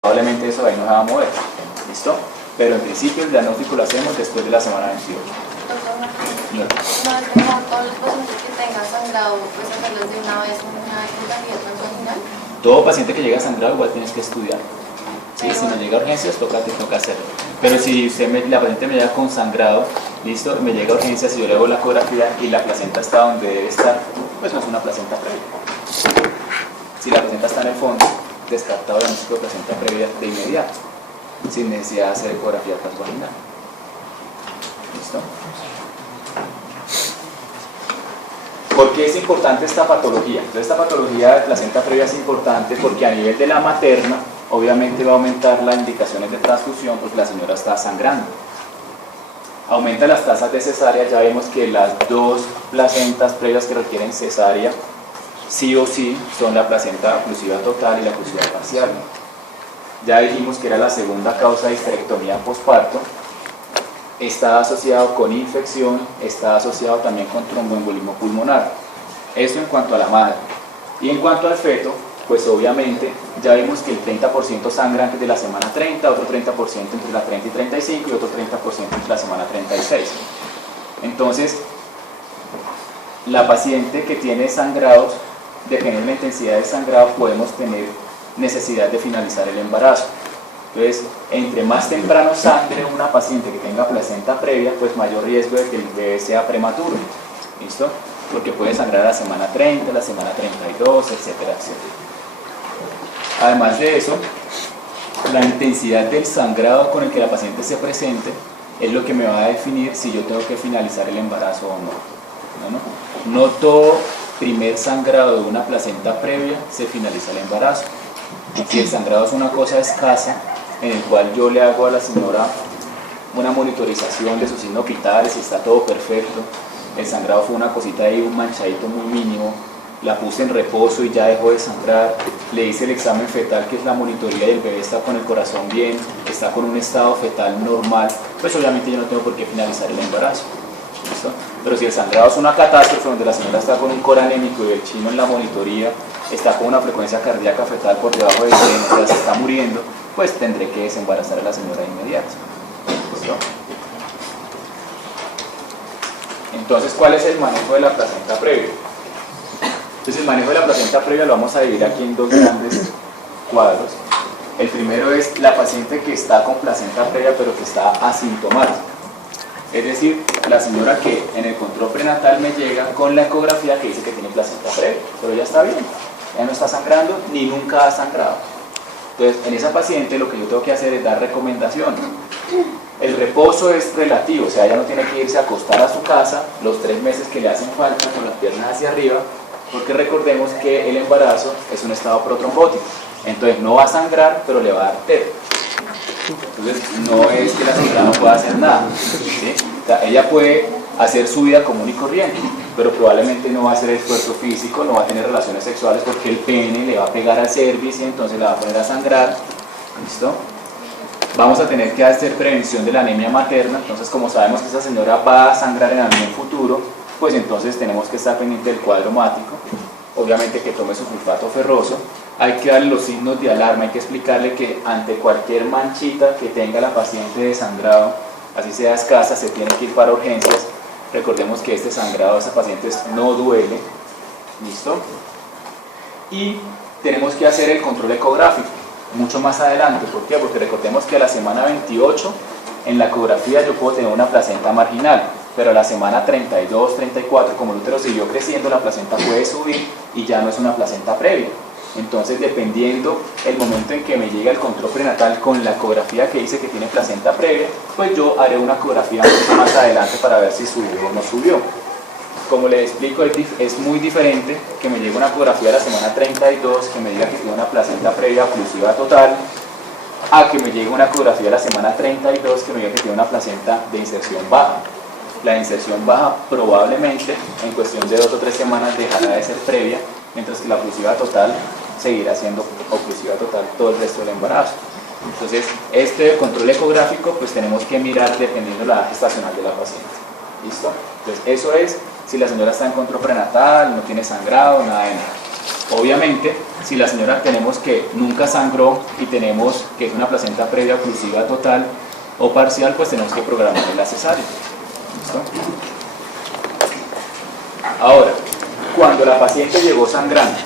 probablemente eso ahí no se va a mover, ¿listo? Pero en principio el diagnóstico lo hacemos después de la semana 28. No es como todos los pacientes que tengan sangrado, pues hacerlos de una vez una ecografía transvaginal. Todo paciente que llega sangrado igual tienes que estudiar. ¿Sí? Pero, si no llega a urgencias, toca hacerlo. Pero si la paciente me llega con sangrado, listo, me llega a urgencias y yo le hago la ecografía y la placenta está donde debe estar, pues no es una placenta previa. Si la placenta está en el fondo, descartado el diagnóstico de placenta previa de inmediato, sin necesidad de hacer ecografía transvaginal. ¿Listo? ¿Por qué es importante esta patología? Entonces, esta patología de placenta previa es importante porque a nivel de la materna, obviamente va a aumentar las indicaciones de transfusión porque la señora está sangrando. Aumenta las tasas de cesárea, ya vemos que las dos placentas previas que requieren cesárea, sí o sí, son la placenta oclusiva total y la oclusiva parcial. Ya dijimos que era la segunda causa de histerectomía posparto. Está asociado con infección, está asociado también con tromboembolismo pulmonar. Eso en cuanto a la madre. Y en cuanto al feto, pues obviamente ya vimos que el 30% sangra antes de la semana 30, otro 30% entre la 30 y 35 y otro 30% entre la semana 36. Entonces, la paciente que tiene sangrados, dependiendo de la intensidad de sangrado, podemos tener necesidad de finalizar el embarazo. Entonces, entre más temprano sangre una paciente que tenga placenta previa, pues mayor riesgo de que el bebé sea prematuro, ¿listo? Porque puede sangrar a la semana 30, la semana 32, etcétera, etcétera. Además de eso, la intensidad del sangrado con el que la paciente se presente es lo que me va a definir si yo tengo que finalizar el embarazo o no. No todo primer sangrado de una placenta previa se finaliza el embarazo. Si el sangrado es una cosa escasa, en el cual yo le hago a la señora una monitorización de su signos vitales, si está todo perfecto, el sangrado fue una cosita ahí, un manchadito muy mínimo, la puse en reposo y ya dejó de sangrar, le hice el examen fetal, que es la monitoría, y el bebé está con el corazón bien, está con un estado fetal normal, pues obviamente yo no tengo por qué finalizar el embarazo. ¿Listo? Pero si el sangrado es una catástrofe donde la señora está con un core anémico y el chino en la monitoría está con una frecuencia cardíaca fetal por debajo de 100, ya se está muriendo, pues tendré que desembarazar a la señora de inmediato. ¿Listo? Entonces, ¿cuál es el manejo de la placenta previa? Entonces, el manejo de la placenta previa lo vamos a dividir aquí en dos grandes cuadros. El primero es la paciente que está con placenta previa pero que está asintomática. Es decir, la señora que en el control prenatal me llega con la ecografía que dice que tiene placenta previa, pero ya está bien, ya no está sangrando ni nunca ha sangrado. Entonces, en esa paciente lo que yo tengo que hacer es dar recomendaciones. El reposo es relativo, o sea, ella no tiene que irse a acostar a su casa los 3 meses que le hacen falta con las piernas hacia arriba, porque recordemos que el embarazo es un estado protrombótico. Entonces, no va a sangrar, pero le va a dar TEP. Entonces, no es que la señora no pueda hacer nada, ¿sí? O sea, ella puede hacer su vida común y corriente, pero probablemente no va a hacer esfuerzo físico, no va a tener relaciones sexuales porque el pene le va a pegar al cervix y entonces la va a poner a sangrar. ¿Listo? Vamos a tener que hacer prevención de la anemia materna. Entonces, como sabemos que esa señora va a sangrar en algún futuro, pues entonces tenemos que estar pendiente del cuadro hemático, obviamente que tome su sulfato ferroso. Hay que darle los signos de alarma, hay que explicarle que ante cualquier manchita que tenga la paciente de sangrado, así sea escasa, se tiene que ir para urgencias. Recordemos que este sangrado de esa paciente no duele. ¿Listo? Y tenemos que hacer el control ecográfico mucho más adelante. ¿Por qué? Porque recordemos que a la semana 28 en la ecografía yo puedo tener una placenta marginal, pero a la semana 32, 34, como el útero siguió creciendo, la placenta puede subir y ya no es una placenta previa. Entonces, dependiendo el momento en que me llegue el control prenatal con la ecografía que dice que tiene placenta previa, pues yo haré una ecografía mucho más adelante para ver si subió o no subió. Como les explico, es muy diferente que me llegue una ecografía a la semana 32, que me diga que tiene una placenta previa oclusiva total, a que me llegue una ecografía a la semana 32 que me diga que tiene una placenta de inserción baja. La inserción baja probablemente en cuestión de 2 o 3 semanas dejará de ser previa, mientras que la oclusiva total seguirá siendo oclusiva total todo el resto del embarazo. Entonces, este control ecográfico pues tenemos que mirar dependiendo de la edad gestacional de la paciente. ¿Listo? Entonces, eso es si la señora está en control prenatal, no tiene sangrado, nada de nada. Obviamente, Si la señora tenemos que nunca sangró y tenemos que es una placenta previa oclusiva total o parcial, pues tenemos que programar la cesárea. ¿Listo? Ahora, cuando la paciente llegó sangrando,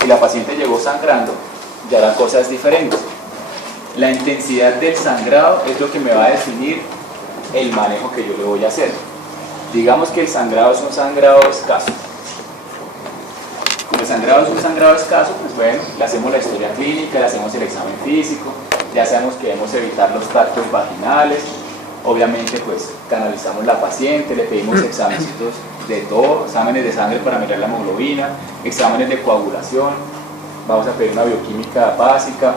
si la paciente llegó sangrando, ya la cosa es diferente. La intensidad del sangrado es lo que me va a definir el manejo que yo le voy a hacer. Digamos que el sangrado es un sangrado escaso. Como el sangrado es un sangrado escaso, pues bueno, le hacemos la historia clínica, le hacemos el examen físico, ya sabemos que debemos evitar los tactos vaginales, obviamente pues canalizamos la paciente, le pedimos exámenes de todo, exámenes de sangre para mirar la hemoglobina, exámenes de coagulación, vamos a pedir una bioquímica básica,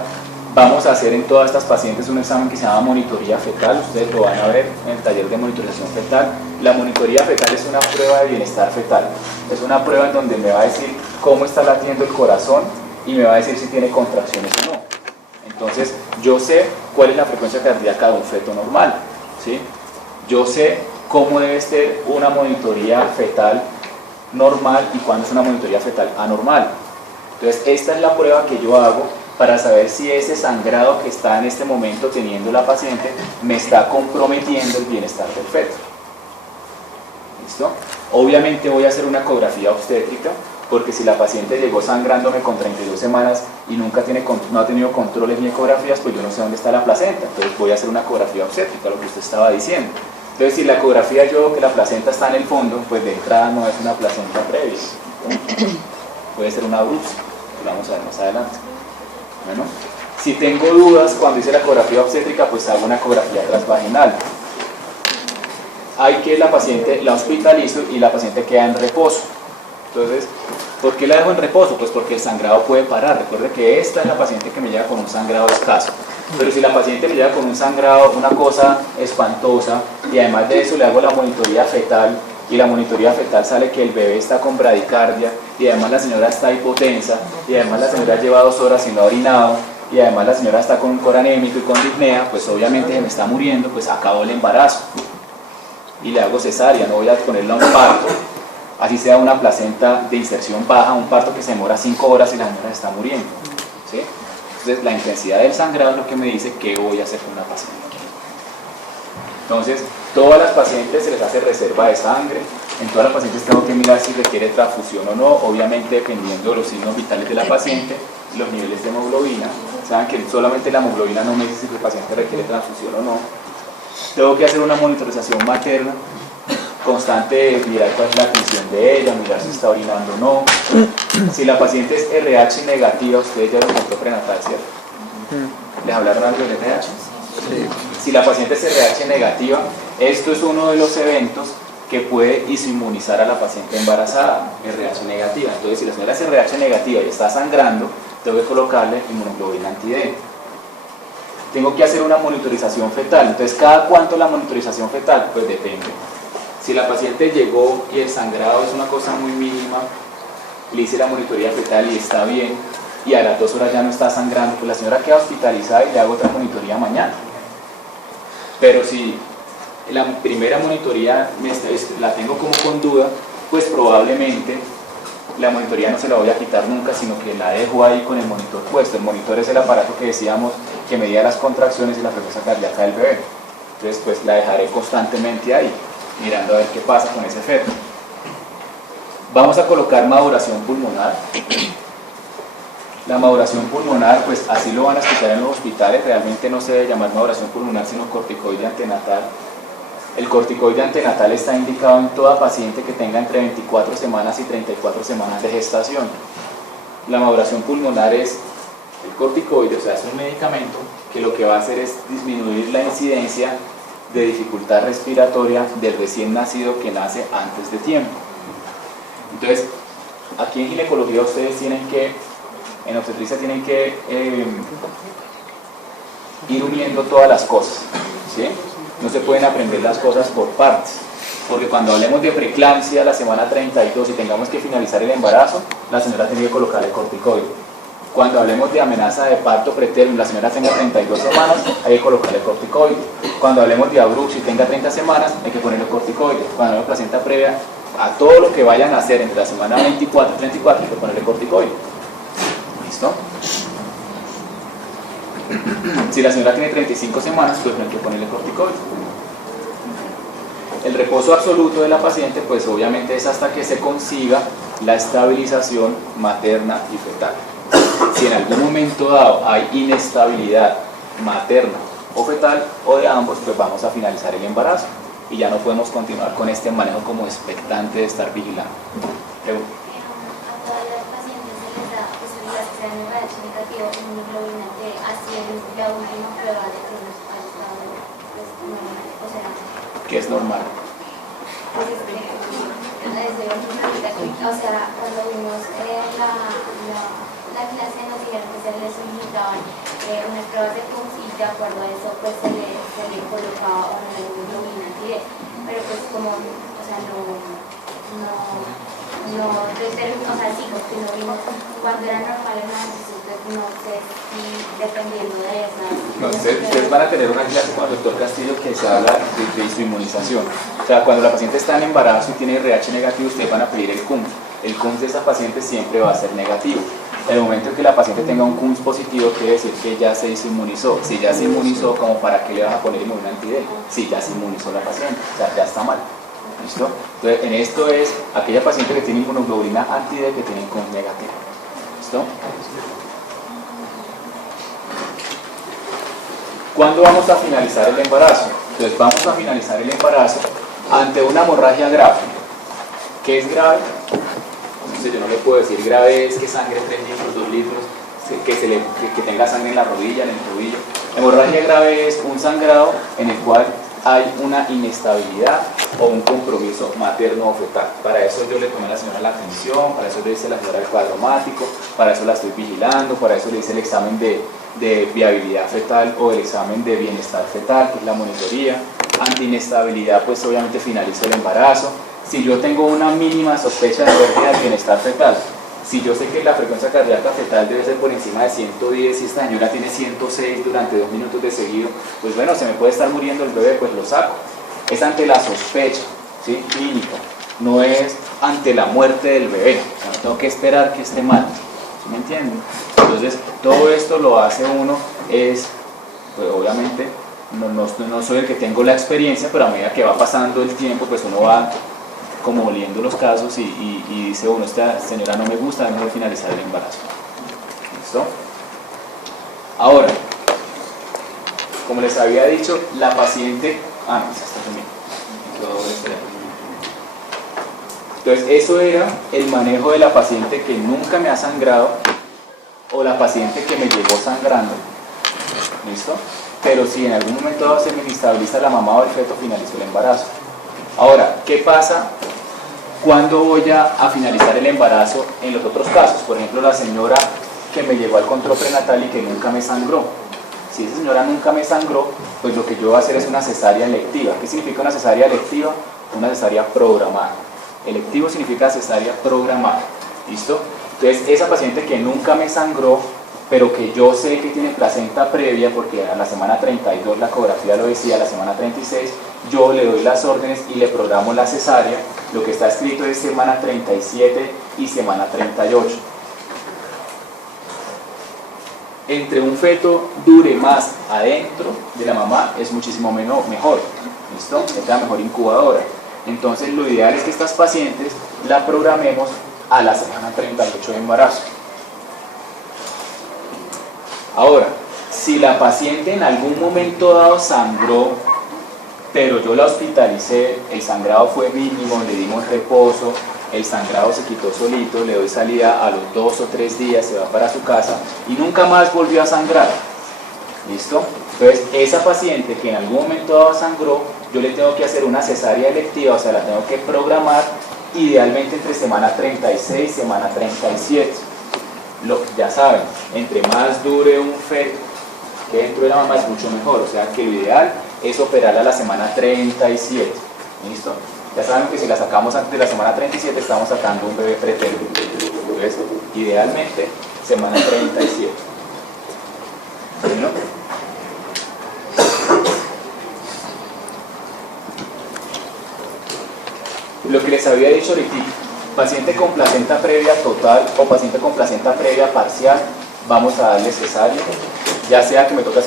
vamos a hacer en todas estas pacientes un examen que se llama monitoría fetal, ustedes lo van a ver en el taller de monitorización fetal. La monitoría fetal es una prueba de bienestar fetal, es una prueba en donde me va a decir cómo está latiendo el corazón y me va a decir si tiene contracciones o no. Entonces yo sé cuál es la frecuencia cardíaca de un feto normal, ¿sí? Yo sé cómo debe ser una monitoría fetal normal y cuándo es una monitoría fetal anormal. Entonces esta es la prueba que yo hago para saber si ese sangrado que está en este momento teniendo la paciente me está comprometiendo el bienestar del feto. ¿Listo? Obviamente voy a hacer una ecografía obstétrica, porque si la paciente llegó sangrándome con 32 semanas y nunca no ha tenido controles ni ecografías, pues yo no sé dónde está la placenta, entonces voy a hacer una ecografía obstétrica, lo que usted estaba diciendo. Entonces si la ecografía yo veo que la placenta está en el fondo, pues de entrada no es una placenta previa, puede ser una bruxa, lo vamos a ver más adelante. Bueno, si tengo dudas cuando hice la ecografía obstétrica, pues hago una ecografía transvaginal. Hay que la paciente la hospitalizo y la paciente queda en reposo. Entonces, ¿por qué la dejo en reposo? Pues porque el sangrado puede parar. Recuerde que esta es la paciente que me llega con un sangrado escaso. Pero si la paciente me llega con un sangrado, una cosa espantosa, y además de eso le hago la monitoría fetal, y la monitoría fetal sale que el bebé está con bradicardia, y además la señora está hipotensa, y además la señora lleva 2 horas y no ha orinado, y además la señora está con un cor anémico y con disnea, pues obviamente se me está muriendo, pues acabó el embarazo. Y le hago cesárea, no voy a ponerle un parto, así sea una placenta de inserción baja, un parto que se demora 5 horas y la señora se está muriendo, ¿sí? Entonces la intensidad del sangrado es lo que me dice qué voy a hacer con una paciente. Entonces, todas las pacientes se les hace reserva de sangre, en todas las pacientes tengo que mirar si requiere transfusión o no, obviamente dependiendo de los signos vitales de la paciente, los niveles de hemoglobina, saben que solamente la hemoglobina no me dice si el paciente requiere transfusión o no. Tengo que hacer una monitorización materna constante, mirar cuál es la atención de ella, mirar si está orinando o no. Si la paciente es RH negativa, ustedes ya lo contó prenatal, ¿cierto? ¿Les hablaron algo del RH? Sí. Si la paciente es RH negativa, esto es uno de los eventos que puede isoinmunizar a la paciente embarazada, RH negativa. Entonces, si la señora es RH negativa y está sangrando, tengo que colocarle inmunoglobulina anti-D. Tengo que hacer una monitorización fetal. Entonces, ¿cada cuánto la monitorización fetal? Pues depende. Si la paciente llegó y el sangrado es una cosa muy mínima, le hice la monitoría fetal y está bien, y a las 2 horas ya no está sangrando, pues la señora queda hospitalizada y le hago otra monitoría mañana. Pero si la primera monitoría la tengo como con duda, pues probablemente la monitoría no se la voy a quitar nunca, sino que la dejo ahí con el monitor puesto. El monitor es el aparato que decíamos que medía las contracciones y la frecuencia cardíaca del bebé. Entonces pues la dejaré constantemente ahí, mirando a ver qué pasa con ese feto. Vamos a colocar maduración pulmonar. La maduración pulmonar, pues así lo van a escuchar en los hospitales, realmente no se debe llamar maduración pulmonar sino corticoide antenatal. El corticoide antenatal está indicado en toda paciente que tenga entre 24 semanas y 34 semanas de gestación. La maduración pulmonar es el corticoide, o sea, es un medicamento que lo que va a hacer es disminuir la incidencia de dificultad respiratoria del recién nacido que nace antes de tiempo. Entonces, aquí en ginecología ustedes tienen que, en obstetricia tienen que ir uniendo todas las cosas, ¿sí? No se pueden aprender las cosas por partes, porque cuando hablemos de preeclampsia la semana 32 y tengamos que finalizar el embarazo, la señora tiene que colocarle corticoide. Cuando hablemos de amenaza de parto pretérmino, la señora tenga 32 semanas, hay que colocarle corticoide. Cuando hablemos de abrux y tenga 30 semanas, hay que ponerle corticoide. Cuando hablemos de placenta previa, a todo lo que vayan a hacer entre la semana 24 y 34 hay que ponerle corticoide. ¿Listo? Si la señora tiene 35 semanas, pues no hay que ponerle corticoides. El reposo absoluto de la paciente, pues obviamente es hasta que se consiga la estabilización materna y fetal. Si en algún momento dado hay inestabilidad materna o fetal, o de ambos, pues vamos a finalizar el embarazo y ya no podemos continuar con este manejo como expectante de estar vigilando. Pregunta. A todas las pacientes se les da posibilidad que sean RH negativo en hemoglobina T, así es la última prueba de que nos ha estado, pues, o sea, Que es normal. pues es que, o sea, cuando vimos la clase nos dijeron que se les solicitaban unas pruebas de PUMS y de acuerdo a eso pues se le colocaba una hemoglobina T, pero pues como, o sea, no determinó, o sea, sí, porque no vimos cuando era normal el análisis, pues no sé si dependiendo de esas... No, ustedes van a tener una clase con el doctor Castillo que se habla de su inmunización. O sea, cuando la paciente está en embarazo y tiene RH negativo, ustedes van a pedir el CUMS. El CUMS de esa paciente siempre va a ser negativo. En el momento en que la paciente tenga un CUMS positivo, quiere decir que ya se inmunizó. Si ya se inmunizó, ¿como para qué le vas a poner inmunidad anti-D? Si ya se inmunizó la paciente, o sea, ya está mal. ¿Listo? Entonces, en esto es aquella paciente que tiene inmunoglobulina anti-D que tiene CUMS negativo. ¿Listo? ¿Cuándo vamos a finalizar el embarazo? Entonces vamos a finalizar el embarazo ante una hemorragia grave. ¿Qué es grave? No sé, yo no le puedo decir grave es que sangre 3 litros, 2 litros, que tenga sangre en la rodilla, en el tobillo. Hemorragia grave es un sangrado en el cual hay una inestabilidad o un compromiso materno o fetal. Para eso yo le tomé a la señora la atención, para eso le hice a la señora el cuadro mático, para eso la estoy vigilando, para eso le hice el examen de viabilidad fetal o el examen de bienestar fetal, que es la monitoría. Ante inestabilidad, pues obviamente finalizo el embarazo. Si yo tengo una mínima sospecha de pérdida del bienestar fetal, si yo sé que la frecuencia cardíaca fetal debe ser por encima de 110 y esta señora tiene 106 durante 2 minutos de seguido, pues bueno, se me puede estar muriendo el bebé, pues lo saco. Es ante la sospecha, ¿sí? Clínica, no es ante la muerte del bebé. O sea, no tengo que esperar que esté mal, ¿sí me entienden? Entonces, todo esto lo hace uno, pues obviamente, no soy el que tengo la experiencia, pero a medida que va pasando el tiempo, pues uno va como oliendo los casos y dice, bueno, esta señora no me gusta, debemos de finalizar el embarazo. ¿Listo? Ahora, como les había dicho, la paciente... no, está también. Entonces, eso era el manejo de la paciente que nunca me ha sangrado o la paciente que me llegó sangrando. ¿Listo? Pero si en algún momento dado se me inestabiliza la mamá o el feto, finalizó el embarazo. Ahora, ¿qué pasa cuando voy a finalizar el embarazo en los otros casos? Por ejemplo, la señora que me llegó al control prenatal y que nunca me sangró. Si esa señora nunca me sangró, pues lo que yo voy a hacer es una cesárea electiva. ¿Qué significa una cesárea electiva? Una cesárea programada. Electivo significa cesárea programada. ¿Listo? Entonces, esa paciente que nunca me sangró, pero que yo sé que tiene placenta previa, porque a la semana 32 la ecografía lo decía, a la semana 36, yo le doy las órdenes y le programo la cesárea. Lo que está escrito es semana 37 y semana 38. Entre un feto dure más adentro de la mamá es muchísimo mejor. ¿Listo? Es la mejor incubadora. Entonces lo ideal es que estas pacientes la programemos a la semana 38 de embarazo. Ahora, si la paciente en algún momento dado sangró, pero yo la hospitalicé, el sangrado fue mínimo, le dimos reposo, el sangrado se quitó solito, le doy salida a los 2 o 3 días, se va para su casa y nunca más volvió a sangrar. ¿Listo? Entonces, esa paciente que en algún momento dado sangró, yo le tengo que hacer una cesárea electiva, o sea, la tengo que programar idealmente entre semana 36 y semana 37. Ya saben, entre más dure un feto que dentro de la mamá es mucho mejor, o sea que lo ideal es operarla a la semana 37. ¿Listo? Ya saben que si la sacamos antes de la semana 37 estamos sacando un bebé pretérmino. Entonces, idealmente, semana 37. ¿No? Lo que les había dicho ahorita, paciente con placenta previa total o paciente con placenta previa parcial, vamos a darle cesárea, ya sea que me toca